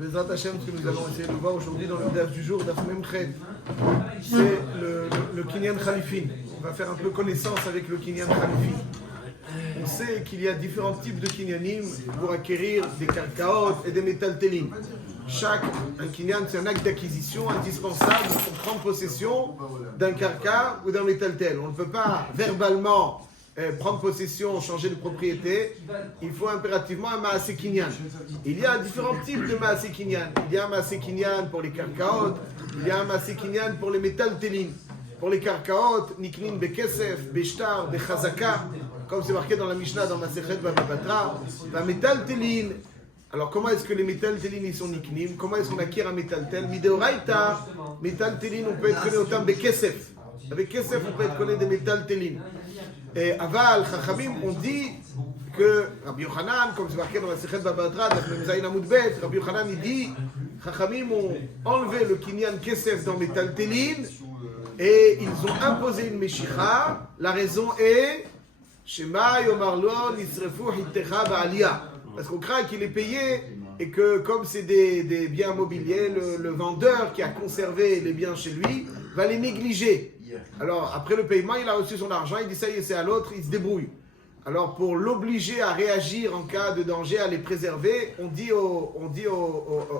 Bezrat Hashem, ce que nous allons essayer de voir aujourd'hui dans le DAF du jour, DAF Memchet, c'est le Kinyan Khalifin. On va faire un peu connaissance avec le Kinyan Khalifin. On sait qu'il y a différents types de Kinyanim pour acquérir des karkaot et des métaltélim. Un Kinyan, c'est un acte d'acquisition indispensable pour prendre possession d'un karka ou d'un métaltel. On ne peut pas verbalement prendre possession, changer de propriété. Il faut impérativement un Maaseh Kinyan. Il y a différents types de Maaseh Kinyan. Il y a un Maaseh Kinyan pour les karkaot, il y a un Maaseh Kinyan pour les métaltélim. Pour les karkaot, niknin bekesef, beshtar, bechazaka, comme c'est marqué dans la Mishnah, dans Masechet Baba Batra, va métaltélim. Alors, comment est-ce que les métaltélim ils sont niknim? Comment est-ce qu'on acquiert un métaltel? Mideoraita, métaltélim, on peut être connu au terme bekesef. Avec kesef, on peut être connu des métaltélim. Et Aval, Chachamim, on dit que Rabbi Yochanan, comme c'est marqué dans la Sechet Baba Batra, Rabbi Yochanan, il dit, Chachamim ont enlevé le kinyan kesef dans métaltélim et ils ont imposé une meshicha. La raison est Shema Yomarlo Nisrefu Hittecha Ba'aliyah. Parce qu'on craint qu'il est payé et que, comme c'est des biens mobiliers, le vendeur qui a conservé les biens chez lui va les négliger. Alors, après le paiement, il a reçu son argent, il dit ça y est, c'est à l'autre, il se débrouille. Alors, pour l'obliger à réagir en cas de danger, à les préserver, on dit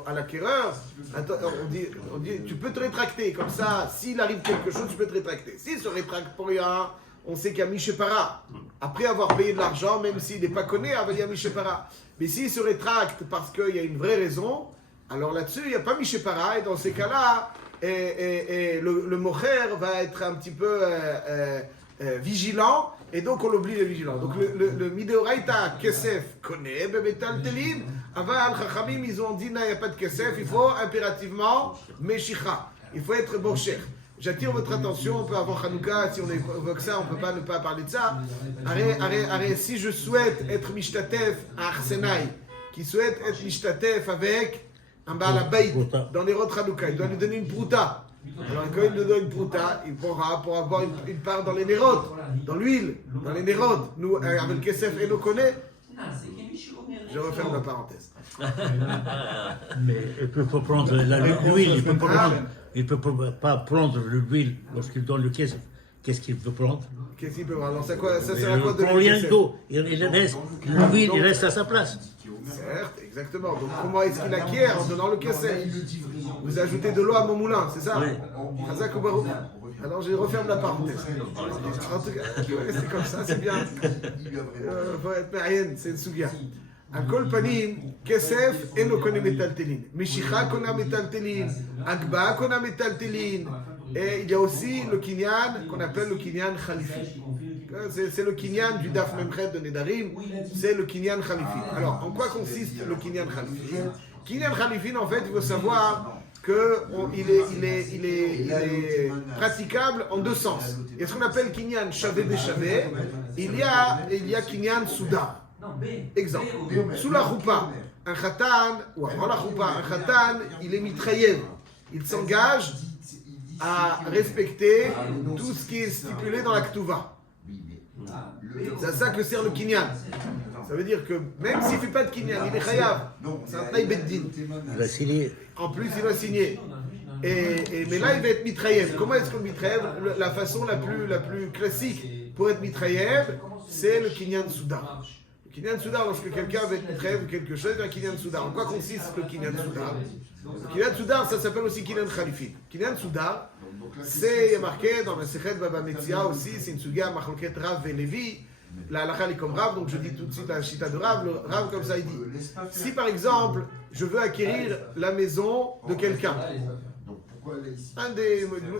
à l'acquéreur, on dit, tu peux te rétracter. Comme ça, s'il arrive quelque chose, tu peux te rétracter. S'il se rétracte pour rien, on sait qu'il y a Mishepara. Après avoir payé de l'argent, même s'il n'est pas connu, il y a Mishepara. Mais s'il se rétracte parce qu'il y a une vraie raison, alors là-dessus, il n'y a pas Mishepara. Et dans ces cas-là, le mocher va être un petit peu vigilant. Et donc, on l'oblige à être vigilant. Donc, le Mideoraita Kesef connaît, Bebetal Telim. Aval Chachamim, ils ont dit, il n'y a pas de Kesef, il faut impérativement Meshicha. Il faut être Bocher. J'attire votre attention, un peu avant Hanouka, si on évoque ça, on ne peut pas ne pas parler de ça. Arrête, si je souhaite être Mishtatef à Arsenaï, qui souhaite être Mishtatef avec un Baal Habayit dans les rots Hanouka, il doit lui donner une prouta. Alors quand il lui donne une prouta, il pourra pour avoir une part dans les nérotes, dans l'huile, dans les nérotes. Nous, avec le Kesef et nous connaît. Je referme la parenthèse. Mais il peut pas prendre l'huile, il peut pas prendre l'huile lorsqu'il donne le Kesef. Qu'est-ce qu'il peut prendre? Qu'est-ce qu'il peut prendre? Alors ça sert à quoi de prend rien d'eau. L'huile, il reste à sa place. Certes, exactement. Donc comment est-ce qu'il acquiert en donnant le Kesef? Vous ajoutez de l'eau à mon moulin, c'est ça? Chazak ou Baruch. Alors je referme la parenthèse. En tout cas, c'est comme ça, c'est bien. Faut être marienne, c'est une sougia. À kol panim, kesef eno kone metaltelin. Meshicha kona metaltelin. Agba kona metaltelin. Et il y a aussi le kinyan qu'on appelle le kinyan khalifi. C'est le kinyan du daf memchet de Nedarim. C'est le kinyan khalifi. Alors, en quoi consiste le kinyan khalifi? Kinyan khalifi, en fait, il faut savoir qu'il est praticable en deux sens. Il y a ce qu'on appelle kinyan shavé béchavé. Il y a kinyan souda. Exemple, sous la choupa, un khatan, ou avant la choupa, un khatan, il est mitraïev. Il s'engage à respecter tout ce qui est stipulé dans la ktuva. C'est à ça que sert le kinyan. Ça veut dire que même s'il ne fait pas de kinyan, il est chayav. C'est un taï beddin. Il va signer. En plus, il va signer. Mais là, il va être mitraïev. Comment est-ce qu'on mitraïev? La façon la plus classique pour être mitraïev, c'est le kinyan souda. Kinyan Soudar, lorsque quelqu'un va être mitraïev ou quelque chose, il y a Kinyan Soudar. En quoi consiste le Kinyan Soudar? Le Kinyan Soudar, ça s'appelle aussi Kinyan Khalifin. Kinyan Soudar, c'est marqué dans la Sechet Baba Metzia aussi, c'est une suga Machloket Rav et Lévi. La halakha est comme Rav, donc je dis tout de suite la chita de Rav. Le Rav, comme ça, il dit si par exemple, je veux acquérir la maison de quelqu'un,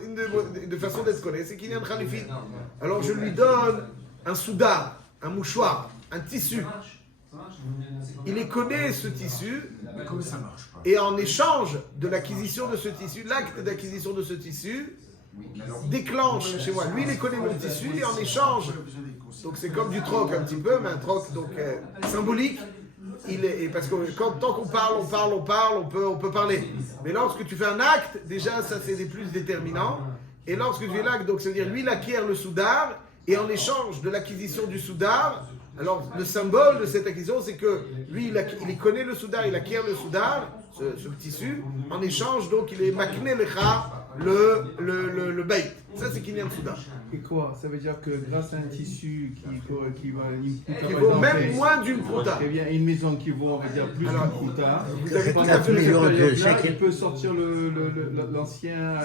une des façons d'être connu, c'est Kinyan Khalifin. Alors je lui donne un soudar, un mouchoir, un tissu. Il connaît ce tissu et en échange de l'acquisition de ce tissu, l'acte d'acquisition de ce tissu déclenche chez moi. Lui, il connaît mon tissu et en échange, donc c'est comme du troc un petit peu, mais un troc donc symbolique. Parce que tant qu'on parle, on peut parler. Mais lorsque tu fais un acte, déjà ça c'est des plus déterminants. Et lorsque tu fais l'acte, donc c'est-à-dire lui il acquiert le soudar et en échange de l'acquisition du soudar. Alors, le symbole de cette acquisition, c'est que lui, il connaît le soudar, il acquiert le soudar. ce tissu, en échange, donc il est makné lecha le bait. Ça, c'est Kinyan Souda. Et quoi? Ça veut dire que grâce à un tissu qui va qui vaut même moins d'une prouta. Eh bien, une maison qui vaut, on va dire, plus d'une prouta. Vous avez tout à fait raison. Il peut sortir l'ancien.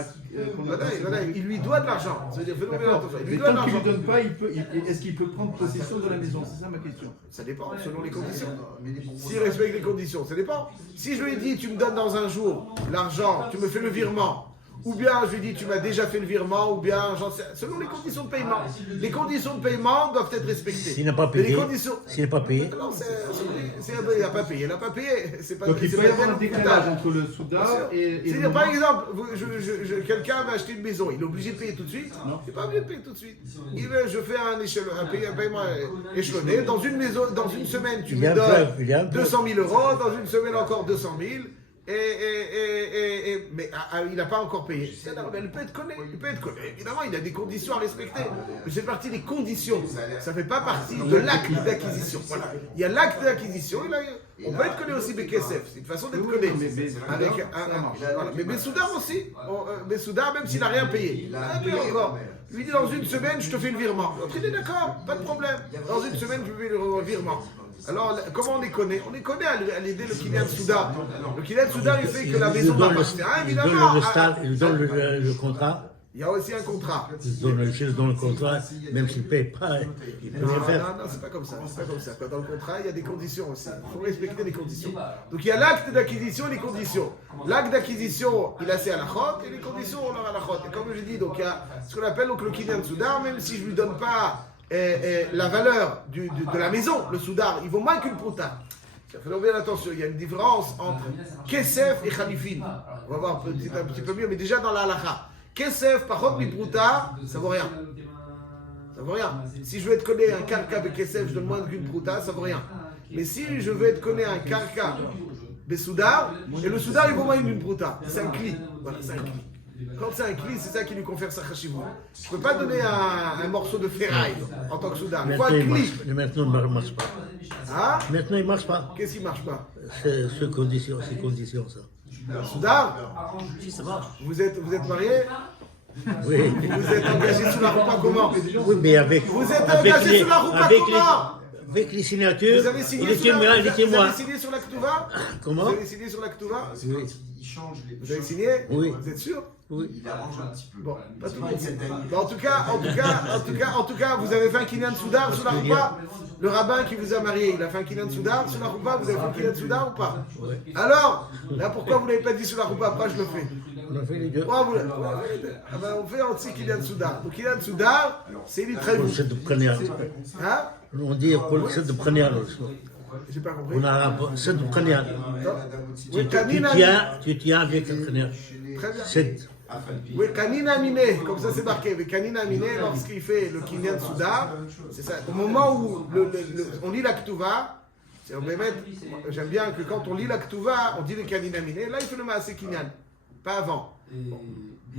Voilà, il lui doit de l'argent. Ça veut dire, fais-nous bien attention. Il lui Mais doit de tant qu'il l'argent. ne lui donne pas, est-ce qu'il peut prendre possession de la maison? C'est ça ma question. Ça dépend, selon les conditions. S'il respecte les conditions, ça dépend. Si je lui ai dit, tu me donnes dans un jour l'argent, tu me fais le virement, ou bien je lui dis, tu m'as déjà fait le virement, ou bien j'en sais. Selon les conditions de paiement. Les conditions de paiement doivent être respectées. S'il n'a pas payé, les conditions... s'il n'a pas payé. Non, il n'a pas payé, il n'a pas payé. C'est pas, Donc il c'est peut pas y avoir un le décalage entre le soudar et le c'est-à-dire, par moment. exemple, quelqu'un va acheter une maison, il est obligé de payer tout de suite? Non. Il n'est pas obligé de payer tout de suite. Je fais un paiement échelonné. Dans une maison, dans une semaine, tu me donnes 200 000 euros, dans une semaine encore 200 000. Mais il n'a pas encore payé. Il peut être connu, Évidemment, il a des conditions à respecter. Mais c'est partie des conditions. Ça ne fait pas partie de l'acte d'acquisition. Voilà. Il y a l'acte d'acquisition. On peut être connu aussi Bekesef. C'est une façon d'être connu. Mais Bessoudar aussi. Bessoudar, même s'il n'a rien payé. Il n'a rien payé encore. Il lui dit dans une semaine, je te fais le virement. L'autre, il est d'accord, pas de problème. Dans une semaine, je fais le virement. Alors, comment on les connaît? On les connaît à l'aider le Kinyan Souda. Le Kinyan Souda, il fait que la maison va partir. Évidemment. Il lui donne le contrat. Il y a aussi un contrat. Il donne le contrat, même s'il ne paye pas, il peut rien faire. Non, c'est pas comme ça. Dans le contrat, il y a des conditions aussi. Il faut respecter les conditions. Donc il y a l'acte d'acquisition et les conditions. L'acte d'acquisition, il a ses halachot, et les conditions, on a halachot. Et comme je dis, donc il y a ce qu'on appelle donc, le Kinyan Soudar, même si je ne lui donne pas la valeur de la maison, le Soudar, il vaut moins qu'une prouta. Faites bien attention, il y a une différence entre Kesef et Khalifin. On va voir un petit peu mieux, mais déjà dans la halacha. Kesef, par contre, prouta, ça vaut rien. Ça vaut rien. Si je veux être connu un karka de Kesef, je donne moins qu'une prouta, ça vaut rien. Mais si je veux être connu un karka de Soudar, et le Soudar, il vaut moins d'une prouta. C'est un cli. Voilà, c'est un cli. Quand c'est un cli, c'est ça qui lui confère sa chashivut. Je ne peux pas donner un morceau de ferraille en tant que Soudar. Il faut un cli. Maintenant, il ne marche pas. Hein? Maintenant, il ne marche pas. Qu'est-ce qui ne marche pas? Ces conditions, ça. Soudar, Si, ça marche. vous êtes marié? Oui. Vous êtes engagé sous la roupa comment? Oui, mais Vous êtes engagé sous la roupa comment? Avec les signatures, Vous avez signé il était moi. sur la Ktuva? Comment? Vous avez signé sur la Ktuva? Oui. Vous avez signé? Oui. Vous êtes sûr? Oui. Il arrange un petit peu. Bon, pas tout le monde. Bon, en tout cas, vous avez fait un Kinyan Soudar sur la roupa? Le rabbin qui vous a marié, il a fait un Kinyan Soudar sur la roupa? Vous avez fait un Kinyan Soudar ou pas? Oui. Alors, là, pourquoi vous ne l'avez pas dit sur la roupa? Pourquoi je le fais? On a fait les deux. On fait aussi Kinyan Soudar. Donc Kinyan Soudar, c'est lui très bon. C'est de première. Hein? On dit c'est de première. J'ai pas compris. On a c'est de première. Oui, Tu tiens avec le première. Très bien. C'est. Oui, Kanina Miné, comme ça c'est marqué. Mais Kanina Miné, lorsqu'il fait le Kinyan Soudar, c'est ça. Au moment où on lit la Ktuva, j'aime bien que quand on lit la Ktuva, on dit le Kanina Miné, là il fait le Maaseh Kinyan, pas avant. Bon.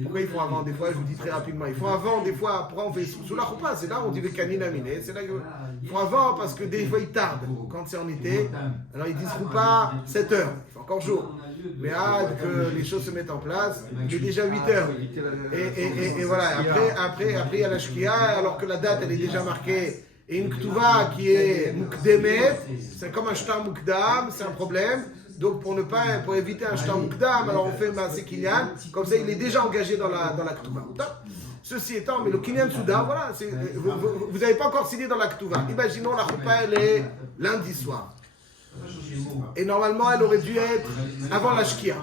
Pourquoi ils font avant? Des fois, je vous dis très rapidement, ils font avant, des fois, pourquoi on fait sous la roupa? C'est là où on dit le Kanina Miné, c'est là ils font avant parce que des fois ils tardent. Quand c'est en été, alors ils disent roupa 7 heures, il fait encore jour. Mais que les choses se mettent en place, il est déjà 8 heures. Et voilà, après il y a la Shkia, alors que la date elle est déjà marquée. Et une Ktuva qui est Mukdemet, c'est comme un Shtar Mukdam, c'est un problème. Donc pour éviter un Shtar Mukdam, alors on fait Maaseh Kinyan, comme ça il est déjà engagé dans la Ktuva. Ceci étant, mais le Kinyan Soudar, voilà, vous n'avez pas encore signé dans la Ktuva. Imaginons la Choupa, elle est lundi soir. Et normalement, elle aurait dû être avant la Shkia.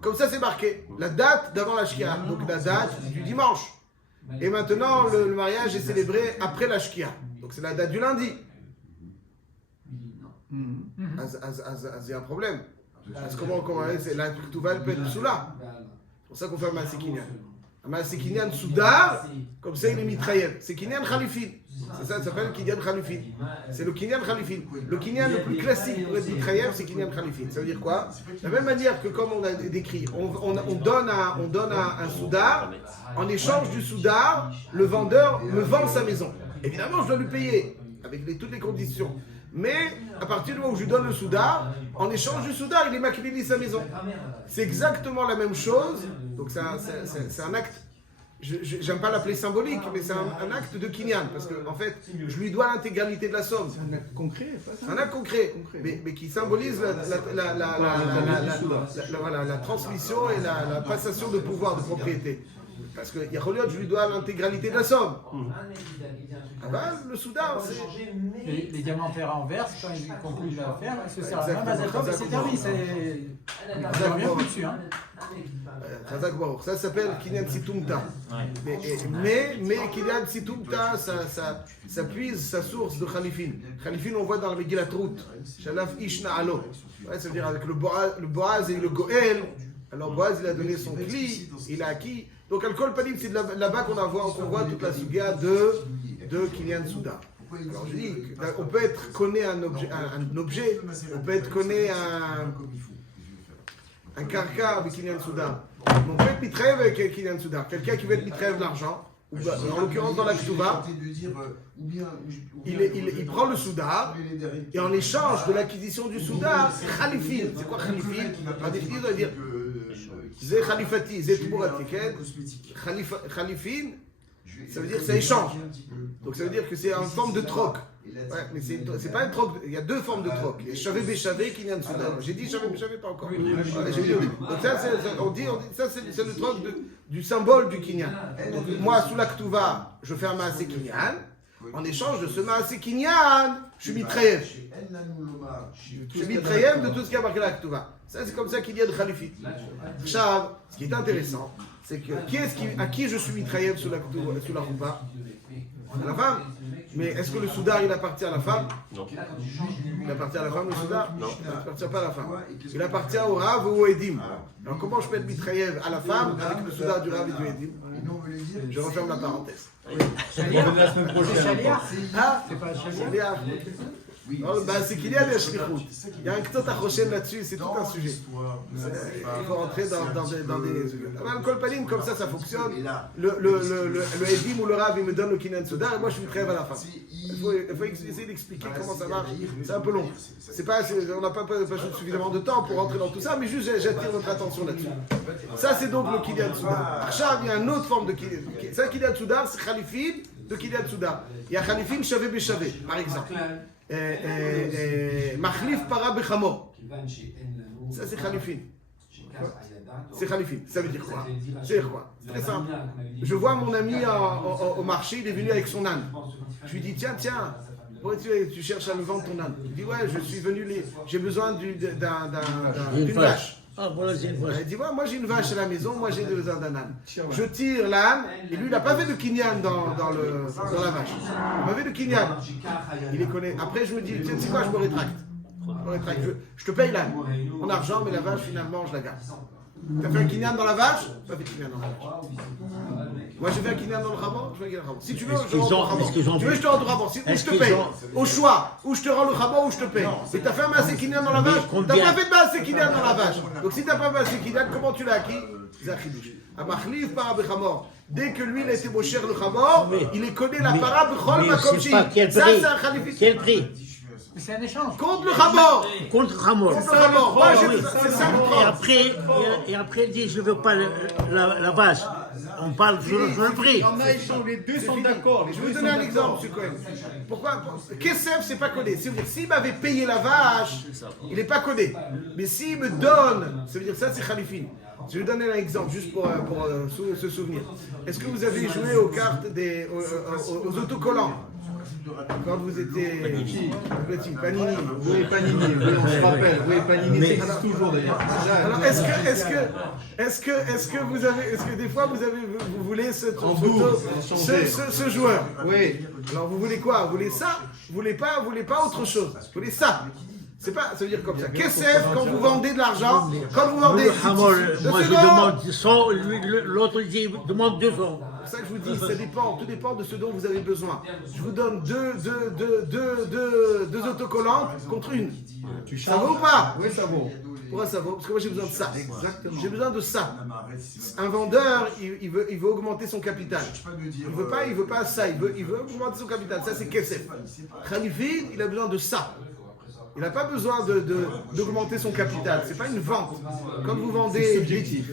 Comme ça, c'est marqué. La date d'avant la Shkia. Donc la date du dimanche. Et maintenant, le mariage est célébré après la Shkia. Donc c'est la date du lundi. Il y a un problème. Parce que comment la Ktuva, elle peut être sous là. C'est pour ça qu'on fait un Maaseh Kinyan. Un Maaseh Kinyan Soudar, comme ça il est mitraïen. C'est Kinyan Khalifin. C'est ça, ça s'appelle Kinyan Khalifin. C'est le Kinyan Khalifin. Le Kinyan le plus classique pour être mitraïen, c'est Kinyan Khalifin. Ça veut dire quoi? De la même manière que comme on a décrit, on donne un Soudar, en échange du Soudar, le vendeur me vend sa maison. Évidemment, je dois lui payer, avec toutes les conditions. Mais à partir du moment où je lui donne le soudar, en échange du soudar, il est makbili sa maison. C'est exactement la même chose. Donc c'est un acte. J'aime pas l'appeler symbolique, mais c'est un acte de kinyan, parce qu'en fait, je lui dois l'intégralité de la somme. C'est un acte concret, C'est un acte concret, mais qui symbolise la transmission et la passation de pouvoir, de propriété. Parce que Yacholiot, je lui dois l'intégralité de la somme. Ah ben, le soudar, c'est... Les diamantaires en verse, quand ils concluent l'affaire, est-ce que c'est la même Mazel Tov, c'est terminé, c'est... On revient plus dessus, hein. Chazak Baruch. Ça s'appelle Kinyan Situmta. Mais Kinyan Situmta, ça puise sa source de Khalifin. Khalifin, on voit dans la Megillat Ruth. Shalaf Ishna Alo. Ouais, ça veut dire avec le Boaz et le Goël. Alors Boaz, il a donné son cli, il a acquis. Donc Al-Kol Panim, c'est là-bas qu'on voit toute la suga de Kinyan Souda. Alors je dis, on peut être conné un objet, on peut être conné un karka avec Kinyan Souda. On peut être mitrev avec Kinyan Souda. Quelqu'un qui veut être mitrev de l'argent, en l'occurrence dans la Ktuba, il prend le soudar et en échange de l'acquisition du soudar, Khalifin. C'est quoi Khalifin? En définitive, on va dire Zé Khalifati, Zé Tmurati, Khalifin, ça veut dire que ça échange. Donc ça veut dire que c'est une forme de troc. Ouais, mais c'est pas un troc, il y a deux formes de troc. Il y a Chavé Béchavé, Kinyan Souda. J'ai dit Chavé Béchavé, pas encore. Donc ça, on dit ça c'est le troc du symbole du Kinyan. Donc moi, sous la Ktuva, je fais un Maasé Kinyan. En échange de ce Maasé Kinyan, je suis mitreyev. Je suis mitreyev de tout ce qui a marqué la Ktuva. Ça, c'est comme ça qu'il y a de Khalifit. Chav, ce qui est intéressant, c'est que à qui je suis mitreyev sous la Roupa? À la femme. Mais est-ce que le soudar, il appartient à la femme? Non. Il appartient à la femme, le soudar? Non. Il n'appartient pas à la femme. Il appartient au Rav ou au Edim. Alors comment je peux être mitrayev à la femme avec le soudar du Rav et du Edim? Je referme la parenthèse. Chaliar, La semaine prochaine. c'est Chaliar. Ah, C'est pas Chaliar. Chaliar. C'est qu'il y a des shlichut. Il y a un ktot achoshen là-dessus, c'est tout un sujet. Il faut rentrer dans des... Le kolpalim, comme ça fonctionne. Le Edim ou le Rav, il me donne le Kinyan Souda et moi je suis très à la fin. Il faut essayer d'expliquer comment ça marche. C'est un peu long. On n'a pas suffisamment de temps pour rentrer dans tout ça, mais juste j'attire votre attention là-dessus. Ça c'est donc le Kinyan Souda. Achav, il y a une autre forme de Kinyan. Ça, Kinyan Souda, c'est Khalifin de Kinyan Souda. Il y a Khalifin Chavé Béchavé, par exemple. Machlif para bechamor. Ça c'est Khalifin. C'est Khalifin. Ça veut dire quoi? C'est très simple. Je vois mon ami au marché, il est venu avec son âne. Je lui dis tiens, pourquoi tu cherches à me vendre ton âne? Il dit ouais, je suis venu, j'ai besoin d'une vache. Ah, voilà, c'est une vache. Il dit ouais, moi j'ai une vache à la maison, moi j'ai besoin d'un âne. Je tire l'âne, et lui il n'a pas fait de kinyan dans la vache. Il m'a fait de kinyan. Il les connaît. Après je me dis, tiens, c'est quoi, je me rétracte. Je te paye l'âne en argent, mais la vache finalement je la garde. Tu as fait un kinyan dans la vache? Tu as fait kinyan dans la vache. Moi j'ai fait un kinyan dans le rabon, je fais un kinyan dans le rabon. Si tu veux, je te rends le rabon. Tu veux, je te rends le rabon. Si je te paye, au choix, ou je te rends le rabon ou je te paye. Et tu as fait un maasé kinyan dans la vache, tu n'as pas fait de maasé kinyan dans la vache. Donc si tu n'as pas maasé kinyan, comment tu l'as acquis? Zachidouche. Amachlif para bechamor. Dès que lui il a été mocher le chamor, il est connu la para bechol makomchi. Ça c'est un khalifit. Quel prix? C'est un échange. Contre le chamor. Contre Ramon. Contre le chamor. Moi c'est ça le truc. Et après, il dit, je ne veux pas la vache. On parle sur le prix. On a échangé, les deux sont d'accord. Je vais vous donner un exemple, M. Cohen. Pourquoi? Kesef, c'est pas codé. S'il m'avait payé la vache, il n'est pas codé. Mais s'il me donne, ça veut dire ça, c'est Khalifin. Je vais vous donner un exemple, juste pour se souvenir. Est-ce que vous avez joué aux cartes, aux autocollants? Quand vous étiez petit, Panini. Oui, Panini, oui, on se rappelle. Oui, Panini, ça existe toujours d'ailleurs. Alors, est-ce que vous avez, est-ce que des fois vous voulez ce joueur? Oui. Alors vous voulez quoi? Vous voulez ça? Vous voulez pas autre chose? Vous voulez ça? C'est pas, ça veut dire comme ça. Qu'est-ce que c'est quand vous vendez de l'argent? Quand vous vendez. Moi je demande 100, l'autre dit demande 200. C'est ça que je vous dis, ça dépend, tout dépend de ce dont vous avez besoin. Je vous donne deux autocollantes contre une. Ça vaut ou pas? Oui, ça vaut. pour un sabot, parce que moi j'ai besoin de ça. Exactement. J'ai besoin de ça. Un vendeur, il veut augmenter son capital. Il veut pas ça, il veut augmenter son capital. Ça c'est kesef. Khalifin, il a besoin de ça. Il n'a pas besoin d'augmenter son capital. C'est pas une vente. Quand vous vendez Subjectif.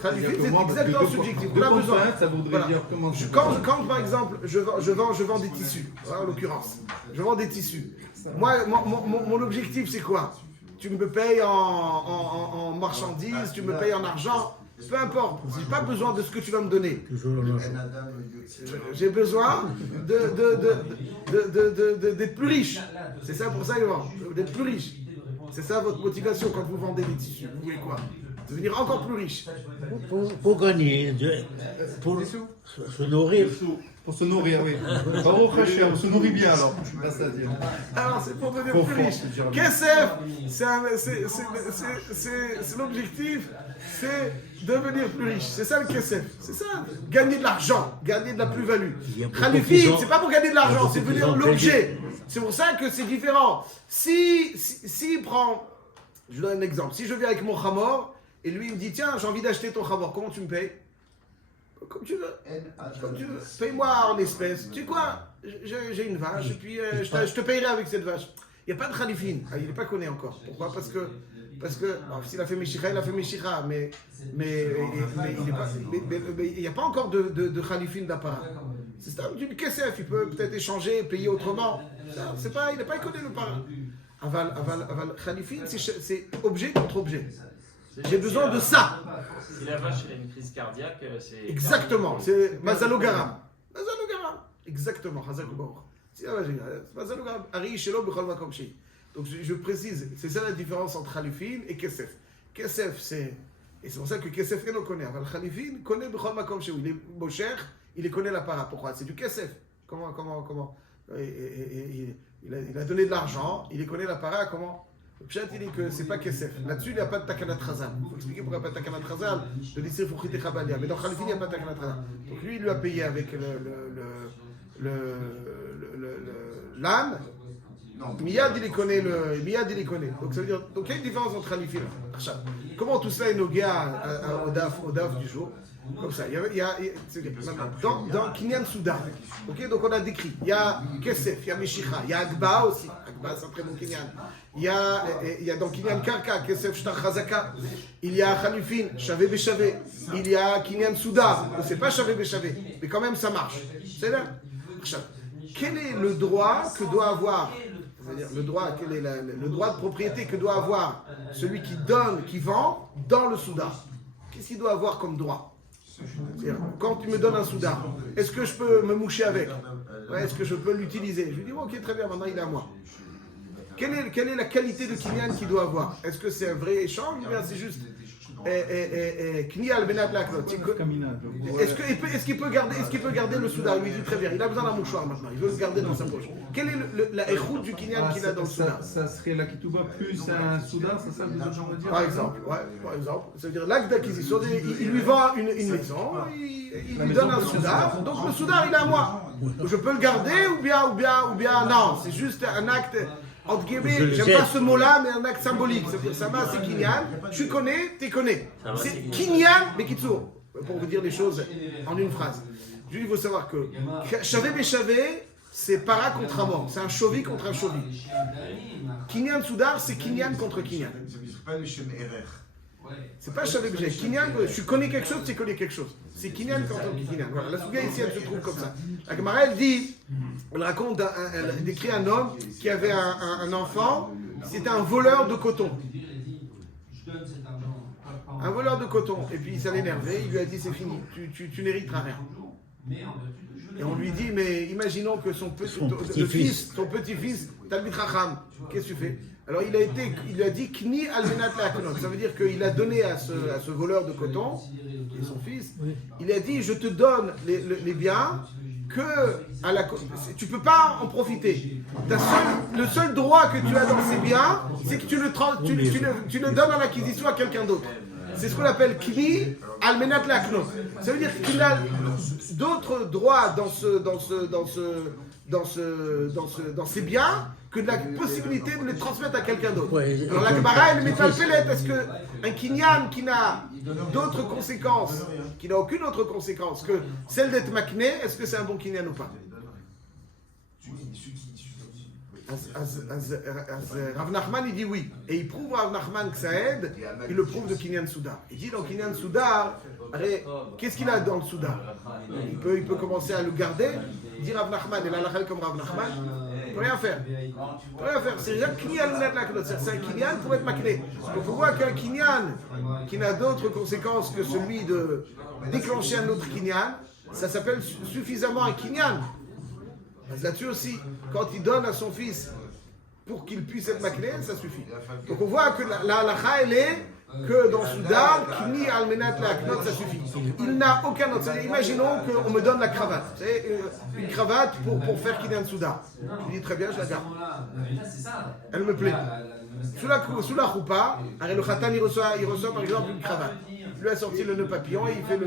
Khalifin, c'est exactement subjectif. On a besoin. Ça voudrait Voilà. dire comment Quand, par exemple, je vends des tissus, en l'occurrence, je vends des tissus. Moi, mon objectif, c'est quoi? Tu me payes en marchandises, tu me payes en argent, peu importe. Je n'ai pas besoin de ce que tu vas me donner. J'ai besoin d'être plus riche. C'est ça pour ça que je vends, d'être plus riche. C'est ça votre motivation quand vous vendez des tissus. Vous voulez quoi? Devenir encore plus riche. Pour gagner, pour se nourrir. Pour se nourrir, oui. Baruch Hashem, on se nourrit bien alors. Reste à dire. Alors c'est pour devenir plus riche. Kesef, c'est l'objectif, c'est devenir plus riche. C'est ça le kesef. C'est ça, gagner de l'argent, gagner de la plus-value. Khalifin, c'est pas pour gagner de l'argent, c'est devenir l'objet. C'est pour ça que c'est différent. Si prend, je vous donne un exemple. Si je viens avec mon khamor et lui il me dit tiens j'ai envie d'acheter ton khamor, comment tu me payes? Comme tu veux. Comme tu veux. Paye-moi en espèces. Tu sais quoi? J'ai une vache et puis je te payerai avec cette vache. Il n'y a pas de khalifin. Il n'est pas connu encore. Pourquoi? Parce que s'il a fait Meshicha, il a fait Meshicha. Mais il n'y a pas encore de khalifin d'apparat. C'est ça, du kesef. Il peut peut-être échanger, payer autrement. Il n'est pas connu le parrain. Aval khalifin, c'est objet contre objet. J'ai besoin de ça. Si la vache a une crise cardiaque, c'est... Exactement, c'est Mazalogaram. Mazalogaram. Exactement, Hazakoubaur. Si la vache est Mazalogaram. Ari Shelo Bechol Makom Shei. Donc je précise, c'est ça la différence entre Khalifin et Kesef. Kesef, c'est... Et c'est pour ça que Kesef, il le connaît. Alors Khalifin connaît Bechol Makom Shei. Il est Bocher, il connaît la para. Pourquoi? C'est du Kesef. Comment il a donné de l'argent, il connaît la para, comment? Le pshat il dit que c'est pas kesef. Là-dessus, il n'y a pas de takanat razal. Il faut expliquer pourquoi il n'y a pas de takanat razal. De l'issir fouchit et chabalia. Mais dans Khalifin, il n'y a pas de takanat razal. Donc lui, il lui a payé avec l'âne. Miyad, il connaît Donc ça veut dire, donc il y a une différence entre Khalifin et Khalifin. Comment tout ça est nogué au daf du jour? Comme ça, dans Kinyan Souda, ok, donc on a décrit, il y a Kesef, il y a Meshicha, il y a Agba aussi, Agba c'est un très bon Kinyan, il y a dans Kinyan Karka, Kesef Shtar Chazaka, il y a Khalifin, Shavé Beshavé, il y a Kinyan Souda, c'est pas Shavé Beshavé, mais quand même ça marche, c'est là. Quel est le droit que doit avoir, c'est-à-dire quel est le droit de propriété que doit avoir celui qui donne, qui vend dans le Souda? Qu'est-ce qu'il doit avoir comme droit? Quand tu me donnes un souda, est-ce que je peux me moucher avec? Est-ce que je peux l'utiliser? Je lui dis, ok, très bien, maintenant il est à moi. Quelle est la qualité de Kinyan qu'il doit avoir? Est-ce que c'est un vrai échange ou bien c'est juste Knial Benat Laknot? Est-ce qu'il peut garder le souda? Il lui dit très bien, il a besoin d'un mouchoir maintenant, il veut le garder dans sa poche. Quelle est la échoute du Kinyan qu'il a dans le souda? Ça serait la Ketouba plus un souda, c'est ça que vous êtes en train de dire? Par exemple, ça veut dire l'acte d'acquisition, il lui vend une maison, il lui donne un soudard, donc le soudard il est à moi. Je peux le garder ou bien non, c'est juste un acte, entre guillemets, j'aime pas ce mot-là, mais un acte symbolique. C'est-à-dire, Sama c'est Kinyan, tu connais, tu connais. C'est Kinyan, mais Kitsour, pour vous dire les choses en une phrase. Il faut savoir que Shavé Beshavé, c'est para contre amor, c'est un chovi contre un chovi. Kinyan Soudar, c'est Kinyan contre Kinyan. C'est pas Shavé Beshavé. Kinyan, tu connais quelque chose, tu connais quelque chose. C'est Kinyan contre Kinyan. Voilà, la Souga ici, elle se trouve comme ça. La Gemara, elle raconte, elle décrit un homme qui avait un enfant, c'était un voleur de coton. Un voleur de coton. Et puis ça l'énervait, il lui a dit c'est fini, tu n'hériteras rien. Et on lui dit, mais imaginons que son petit-fils, Talmid Chacham, qu'est-ce que tu fais? Alors il lui a dit, Kni al-Menat la-Aknot. Ça veut dire qu'il a donné à ce voleur de coton, qui est son fils, il a dit, je te donne les biens, tu ne peux pas en profiter. Le seul droit que tu as dans ces biens, c'est que tu le donnes en acquisition à quelqu'un d'autre. C'est ce qu'on appelle Kli al-Menat la-Aknot. Ça veut dire qu'il a d'autres droits dans ses biens que de la possibilité de les transmettre à quelqu'un d'autre. Ouais, Alors la Gemara, elle met pas le pellet. Est-ce qu'un kinyan qui n'a d'autres conséquences, qui n'a aucune autre conséquence que celle d'être makné, est-ce que c'est un bon kinyan ou pas? Rav Nachman il dit oui, et il prouve Rav Nachman que ça aide, il le prouve de Kinyan Soudar. Il dit dans Kinyan Soudar, allez, qu'est-ce qu'il a dans le Soudar? Il peut commencer à le garder, dit Rav Nachman, et la comme Rav Nachman, il ne peut rien faire. Il ne peut rien faire, c'est un Kinyan net la knot, c'est un Kinyan pour être makné. Donc on voit qu'un Kinyan qui n'a d'autres conséquences que celui de déclencher un autre Kinyan, ça s'appelle suffisamment un Kinyan. Là-dessus aussi, quand il donne à son fils pour qu'il puisse être makné, ça suffit. Donc on voit que la halakha, elle est que dans Soudar, Kini Almenat la Knot, ça suffit. Il n'a aucun autre. Imaginons qu'on me donne la cravate. Vous savez, une cravate pour faire Kinyan Soudar. Je dis très bien, je la garde. Elle me plaît. Sous la choupa, le khatan il reçoit par exemple une cravate. Il lui a sorti le nœud papillon et il fait le.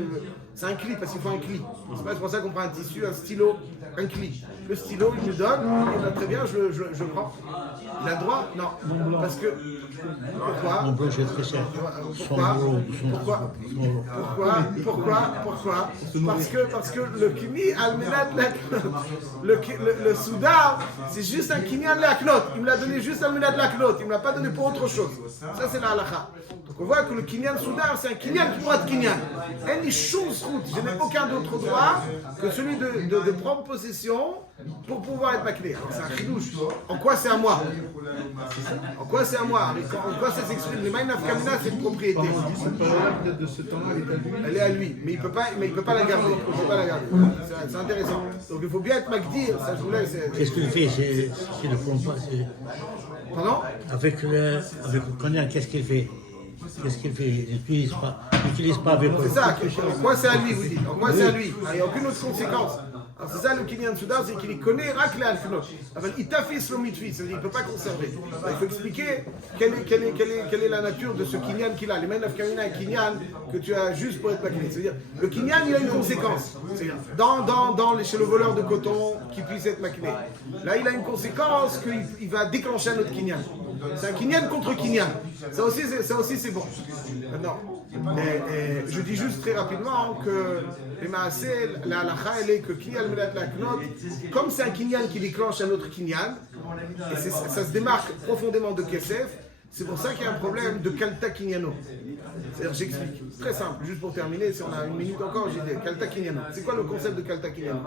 C'est un cli parce qu'il faut un cli. C'est pas pour ça qu'on prend un tissu, un stylo, un cli. Le stylo, il me donne, il dit très bien, je prends. Il a le droit? Non. Parce que. Pourquoi? Mon bleu, c'est très cher. Pourquoi? Parce que le kini almenat le soudar, c'est juste un kini al knot. Il me l'a donné juste almenat la knot. Il me l'a pas donné pour autre chose. Ça c'est la halakha. Donc on voit que le kinyan soudar, c'est un kinyan qui pourra être kinyan. Et je n'ai aucun autre droit que celui de prendre possession pour pouvoir être makné. C'est un chidouche. En quoi c'est à moi? En quoi c'est à moi? En quoi ça s'exprime? Les maïnaf kamina, c'est une propriété. Cette période peut-être de ce temps-là, Elle est à lui, mais il peut pas la garder. Il peut pas la garder. C'est intéressant. Donc il faut bien être makdir. Ça je vous laisse. Qu'est-ce qu'il fait? C'est ne prend pas. Pardon? Avec le cognac, qu'est-ce qu'il fait? Qu'est-ce qu'il fait? Il n'utilise pas avec. C'est ça. En quoi c'est à lui, vous dites? En quoi c'est à lui? Il n'y a aucune autre conséquence. Alors c'est ça le Kinyan Soudar, c'est qu'il connaît Rakle Al-Knot. Il tafis l'omitfi, c'est-à-dire qu'il ne peut pas conserver. Il faut expliquer quelle est la nature de ce Kinyan qu'il a. Les Maïnaf Kamina et Kinyan que tu as juste pour être makné. C'est-à-dire, le Kinyan, il a une conséquence. C'est-à-dire, chez le voleur de coton qui puisse être makné. Là, il a une conséquence qu'il va déclencher un autre Kinyan. C'est un Kinyan contre Kinyan. Ça aussi c'est bon. Maintenant, je dis juste très rapidement que les Maaseh, la halakha, elle est que Kinyan Almenat la Knot, comme c'est un Kinyan qui déclenche un autre Kinyan, et ça se démarque profondément de Kesef, c'est pour ça qu'il y a un problème de Kalta Kinyano. C'est-à-dire, j'explique. Très simple, juste pour terminer, si on a une minute encore, j'ai dit Kalta Kinyano. C'est quoi le concept de Kalta Kinyano?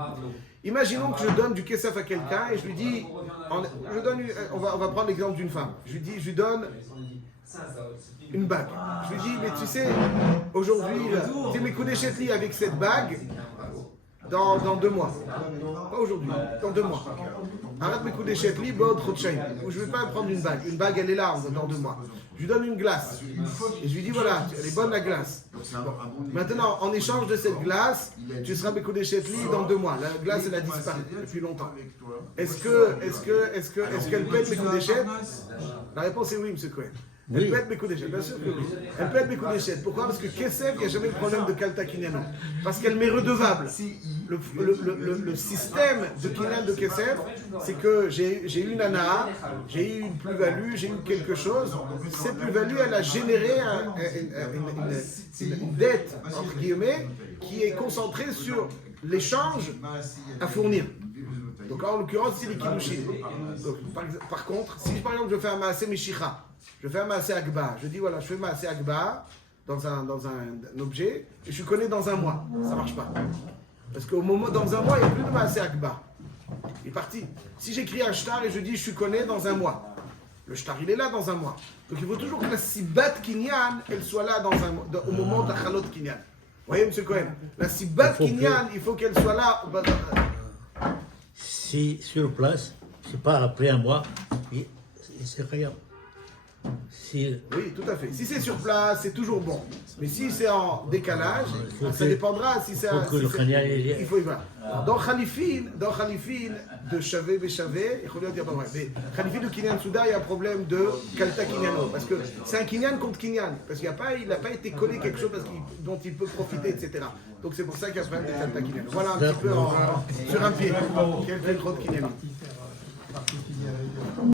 Imaginons que je donne du Kesef à quelqu'un et je lui dis, on va prendre l'exemple d'une femme. Je lui donne une bague. Je lui dis, mais tu sais, aujourd'hui, tu mes Koudéchetli avec cette bague dans 2 mois. Pas aujourd'hui, dans 2 mois. Arrête mes Koudéchetli, Bod Khotchaim. Ou je ne vais pas prendre une bague. Une bague, elle est là dans 2 mois. Je lui donne une glace. Et je lui dis, voilà, elle est bonne la glace. Bon. Maintenant, en échange de cette glace, tu seras mes Koudéchetli dans 2 mois. La glace, elle a disparu depuis longtemps. Est-ce qu'elle peut être mes Koudéchet? La réponse est oui, M. Cohen. Elle peut être Mekoudéchet, bien sûr que oui. Elle peut être Mekoudéchet. Pourquoi? Parce que Kesef, il n'y a jamais de problème de Kalta Kinyano. Parce qu'elle m'est redevable. Le système de Kinyan de Kesef, c'est que j'ai eu une ana, j'ai eu une plus-value, j'ai eu quelque chose. Cette plus-value, elle a généré une dette, entre guillemets, qui est concentrée sur l'échange à fournir. Donc en l'occurrence, c'est les Kiddushin. Par contre, si par exemple je fais un Maaseh Meshicha, je fais un Maaseh Agba, je dis voilà, je fais un Maaseh Agba dans un objet, et je connais dans un mois. Ça ne marche pas. Parce qu'au moment, dans un mois, il n'y a plus de Maaseh Agba. Il est parti. Si j'écris un shtar et je dis je connais dans un mois, le shtar il est là dans un mois. Donc il faut toujours que la Sibat Kinyan, elle soit là au moment de la Chalot Kinyan. Vous voyez, M. Cohen, la Sibat Kinyan, il faut qu'elle soit là. Si sur place, c'est pas après un mois, c'est rien. Si, Oui, tout à fait. Si c'est sur place, c'est toujours bon. Mais si c'est en décalage, faut ça que- dépendra si ça. faut que le Khania, il faut y voir. Alors, dans Khalifin de Chavé Béchavé, il faut bien dire pas vrai. Mais Khalifin de Kinyan Souda, il y a un problème de Kalta Kinyano. Parce que c'est un Kinyan contre Kinyan. Parce qu'il n'a pas été collé quelque chose dont il peut profiter, etc. Donc c'est pour ça qu'il y a ce problème de Kalta Kinyano. Voilà un petit peu sur un pied. Quel fait trop de Kinyan.